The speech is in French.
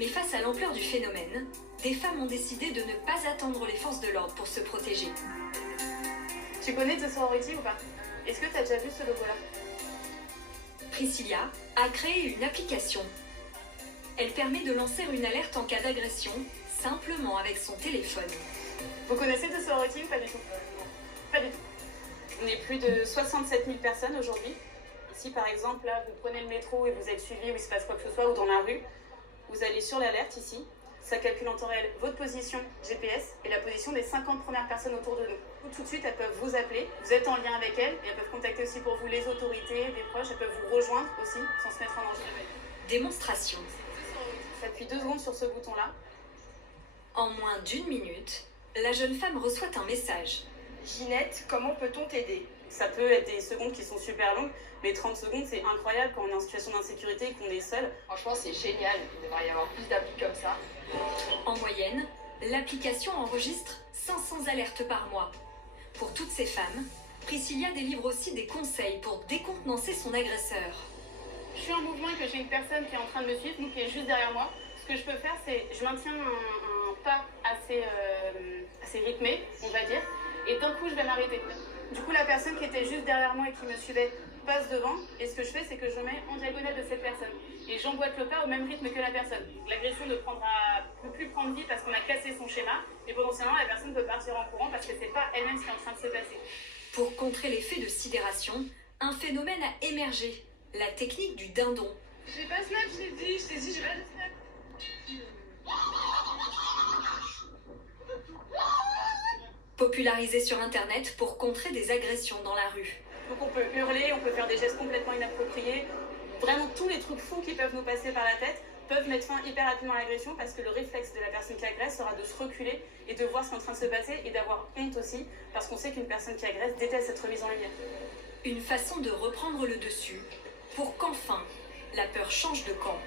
Mais face à l'ampleur du phénomène, des femmes ont décidé de ne pas attendre les forces de l'ordre pour se protéger. Tu connais The Sorority ou pas? Est-ce que tu as déjà vu ce logo-là? Priscilla a créé une application. Elle permet de lancer une alerte en cas d'agression, simplement avec son téléphone. Vous connaissez The Sorority ou pas du tout? Pas du tout. On est plus de 67 000 personnes aujourd'hui. Ici, par exemple, là, vous prenez le métro et vous êtes suivi ou il se passe quoi que ce soit, ou dans la rue, vous allez sur l'alerte ici. Ça calcule en temps réel votre position GPS et la position des 50 premières personnes autour de nous. Tout de suite, elles peuvent vous appeler, vous êtes en lien avec elles, et elles peuvent contacter aussi pour vous les autorités, des proches, elles peuvent vous rejoindre aussi, sans se mettre en danger. Démonstration. T'appuies 2 secondes sur ce bouton-là. En moins d'1 minute, la jeune femme reçoit un message. Ginette, comment peut-on t'aider? Ça peut être des secondes qui sont super longues, mais 30 secondes, c'est incroyable quand on est en situation d'insécurité et qu'on est seul. Franchement, c'est génial. Il devrait y avoir plus d'applis comme ça. En moyenne, l'application enregistre 500 alertes par mois. Pour toutes ces femmes, Priscilla délivre aussi des conseils pour décontenancer son agresseur. Je suis en mouvement et que j'ai une personne qui est en train de me suivre, donc qui est juste derrière moi. Ce que je peux faire, c'est je maintiens un pas assez rythmé, on va dire, et d'un coup, je vais m'arrêter. Du coup, la personne qui était juste derrière moi et qui me suivait passe devant, et ce que je fais, c'est que je mets en diagonale de cette personne. Et j'emboîte le pas au même rythme que la personne. L'agression ne peut plus prendre vie parce qu'on a cassé son schéma, et potentiellement, la personne peut partir en courant parce que c'est pas elle-même ce qui est en train de se passer. Pour contrer l'effet de sidération, un phénomène a émergé, la technique du dindon. J'ai pas Snap, je t'ai dit, je vais pas le Snap. Popularisée sur Internet pour contrer des agressions dans la rue. Donc on peut hurler, on peut faire des gestes complètement inappropriés. Vraiment tous les trucs fous qui peuvent nous passer par la tête peuvent mettre fin hyper rapidement à l'agression parce que le réflexe de la personne qui agresse sera de se reculer et de voir ce qui est en train de se passer et d'avoir honte aussi parce qu'on sait qu'une personne qui agresse déteste être mise en lumière. Une façon de reprendre le dessus pour qu'enfin la peur change de camp.